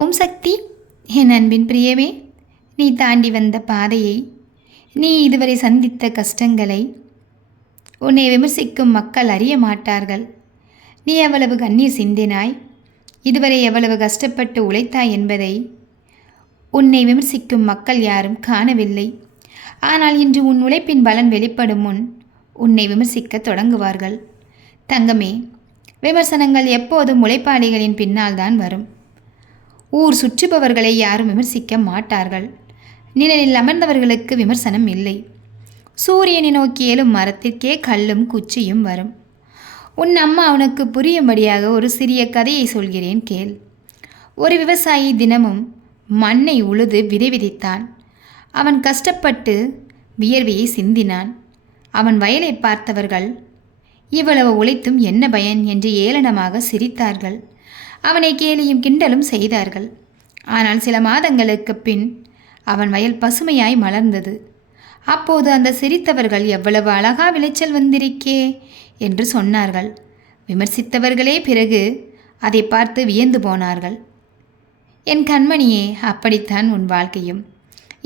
ஓம் சக்தி. என் அன்பின் பிரியமே, நீ தாண்டி வந்த பாதையை, நீ இதுவரை சந்தித்த கஷ்டங்களை உன்னை விமர்சிக்கும் மக்கள் அறிய மாட்டார்கள். நீ எவ்வளவு கண்ணீர் சிந்தினாய், இதுவரை எவ்வளவு கஷ்டப்பட்டு உழைத்தாய் என்பதை உன்னை விமர்சிக்கும் மக்கள் யாரும் காணவில்லை. ஆனால் இன்று உன் உழைப்பின் பலன் வெளிப்படும் முன் உன்னை விமர்சிக்க தொடங்குவார்கள். தங்கமே, விமர்சனங்கள் எப்போதும் உழைப்பாளிகளின் பின்னால் தான் வரும். ஊர் சுற்றுபவர்களை யாரும் விமர்சிக்க மாட்டார்கள். நிழலில் அமர்ந்தவர்களுக்கு விமர்சனம் இல்லை. சூரியனை நோக்கி எழும் மரத்திற்கே கல்லும் குச்சியும் வரும். உன் அம்மா உனக்கு புரியும்படியாக ஒரு சிறிய கதையை சொல்கிறேன் கேள். ஒரு விவசாயி தினமும் மண்ணை உழுது விதை விதைத்தான். அவன் கஷ்டப்பட்டு வியர்வையை சிந்தினான். அவன் வயலை பார்த்தவர்கள் இவ்வளவு உழைத்தும் என்ன பயன் என்று ஏளனமாக சிரித்தார்கள். அவனை கேலியும் கிண்டலும் செய்தார்கள். ஆனால் சில மாதங்களுக்கு பின் அவன் வயல் பசுமையாய் மலர்ந்தது. அப்போது அந்த சிரித்தவர்கள் எவ்வளவு அழகா விளைச்சல் வந்திருக்கே என்று சொன்னார்கள். விமர்சித்தவர்களே பிறகு அதை பார்த்து வியந்து போனார்கள். என் கண்மணியே, அப்படித்தான் உன் வாழ்க்கையும்.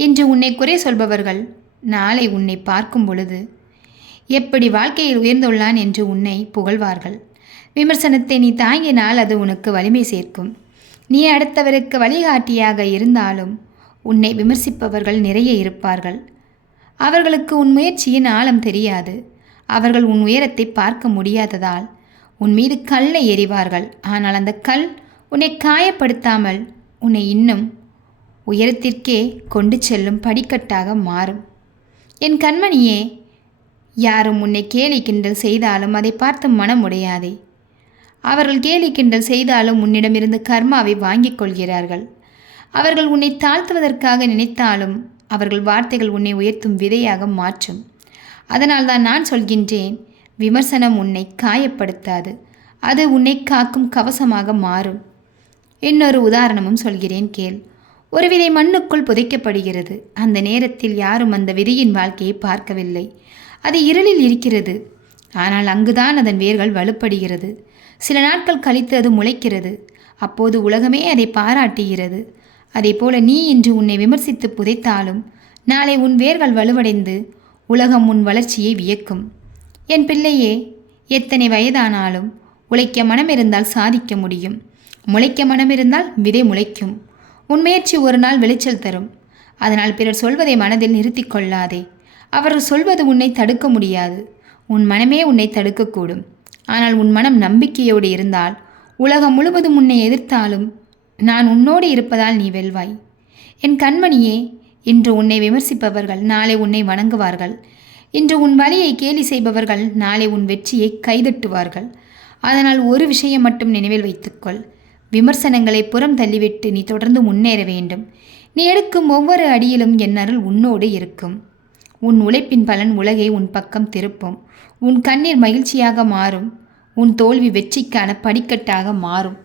இன்று உன்னை குறை சொல்பவர்கள் நாளை உன்னை பார்க்கும் பொழுது எப்படி வாழ்க்கையில் உயர்ந்துள்ளான் என்று உன்னை புகழ்வார்கள். விமர்சனத்தை நீ தாங்கினால் அது உனக்கு வலிமை சேர்க்கும். நீ அடுத்தவருக்கு வழிகாட்டியாக இருந்தாலும் உன்னை விமர்சிப்பவர்கள் நிறைய இருப்பார்கள். அவர்களுக்கு உன் முயற்சியின் ஆழம் தெரியாது. அவர்கள் உன் உயரத்தை பார்க்க முடியாததால் உன் மீது கல்லை எறிவார்கள். ஆனால் அந்த கல் உன்னை காயப்படுத்தாமல் உன்னை இன்னும் உயரத்திற்கே கொண்டு செல்லும் படிக்கட்டாக மாறும். என் கண்மணியே, யாரும் உன்னை கேலி கிண்டல் செய்தாலும் அதை பார்த்து மனம் உடையாதே. அவர்கள் கேலி கிண்டல் செய்தாலும் உன்னிடமிருந்து கர்மாவை வாங்கிக் கொள்கிறார்கள். அவர்கள் உன்னை தாழ்த்துவதற்காக நினைத்தாலும் அவர்கள் வார்த்தைகள் உன்னை உயர்த்தும் விதையாக மாற்றும். அதனால்தான் நான் சொல்கின்றேன், விமர்சனம் உன்னை காயப்படுத்தாது, அது உன்னை காக்கும் கவசமாக மாறும். இன்னொரு உதாரணமும் சொல்கிறேன் கேள். ஒரு விதை மண்ணுக்குள் புதைக்கப்படுகிறது. அந்த நேரத்தில் யாரும் அந்த விதையின் வாழ்க்கையை பார்க்கவில்லை. அது இருளில் இருக்கிறது. ஆனால் அங்குதான் அதன் வேர்கள் வலுப்படுகிறது. சில நாட்கள் கழித்து அது முளைக்கிறது. அப்போது உலகமே அதை பாராட்டுகிறது. அதேபோல நீ இன்று உன்னை விமர்சித்து புதைத்தாலும் நாளை உன் வேர்கள் வலுவடைந்து உலகம் உன் வளர்ச்சியை வியக்கும். என் பிள்ளையே, எத்தனை வயதானாலும் உழைக்க மனம் இருந்தால் சாதிக்க முடியும். முளைக்க மனம் இருந்தால் விதை முளைக்கும். உன் முயற்சி ஒரு நாள் விளைச்சல் தரும். அதனால் பிறர் சொல்வதை மனதில் நிறுத்தி கொள்ளாதே. அவர்கள் சொல்வது உன்னை தடுக்க முடியாது. உன் மனமே உன்னை தடுக்கக்கூடும். ஆனால் உன் மனம் நம்பிக்கையோடு இருந்தால் உலகம் முழுவதும் உன்னை எதிர்த்தாலும் நான் உன்னோடு இருப்பதால் நீ வெல்வாய். என் கண்மணியே, இன்று உன்னை விமர்சிப்பவர்கள் நாளை உன்னை வணங்குவார்கள். இன்று உன் வழியை கேலி செய்பவர்கள் நாளை உன் வெற்றியை கைதட்டுவார்கள். அதனால் ஒரு விஷயம் மட்டும் நினைவில் வைத்துக்கொள். விமர்சனங்களை புறம் தள்ளிவிட்டு நீ தொடர்ந்து முன்னேற வேண்டும். நீ எடுக்கும் ஒவ்வொரு அடியிலும் என் அருள் உன்னோடு இருக்கும். உன் உழைப்பின் பலன் உலகை உன் பக்கம் திருப்பும். உன் கண்ணீர் மகிழ்ச்சியாக மாறும். உன் தோல்வி வெற்றிக்கான படிக்கட்டாக மாறும்.